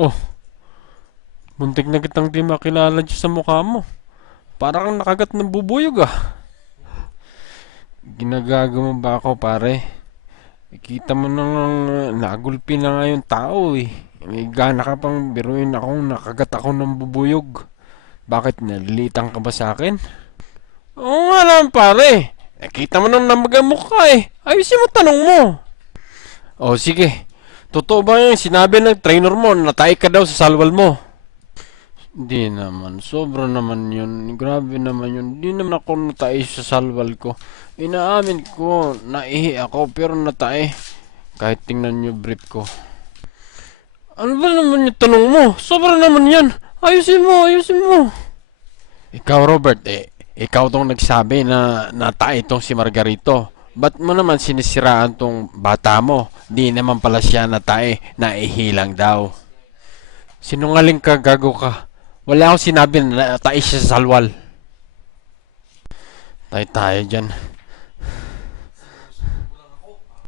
Oh, muntik na kitang di makilala dyan sa mukha mo. Para kang nakagat ng bubuyog ah. Ginagago mo ba ako pare? Kita mo nang nagulpi na nga yung tao eh. May gana ka pang biruin akong nakagat ako ng bubuyog. Bakit nalilitan ka ba sa akin? Oo nga lang pare. Kita mo nang namagamok ka eh. Ayusin mo tanong mo. O sige. Totoo ba yung sinabi ng trainer mo na natay ka daw sa salwal mo? Hindi naman, sobra naman yun. Grabe naman yun. Hindi naman ako natay sa salwal ko. Inaamin ko, naihi ako pero natay. Kahit tingnan nyo brief ko. Ano ba naman yung tanong mo? Sobra naman yan. Ayusin mo, ayusin mo. Ikaw Robert, ikaw tong nagsabi na natay itong si Margarito. Ba't mo naman sinisiraan tong bata mo? Di naman pala siya natay, naihi lang daw. Sinungaling ka, gago ka. Wala akong sinabi na natay siya sa salwal. Tayo tayo dyan.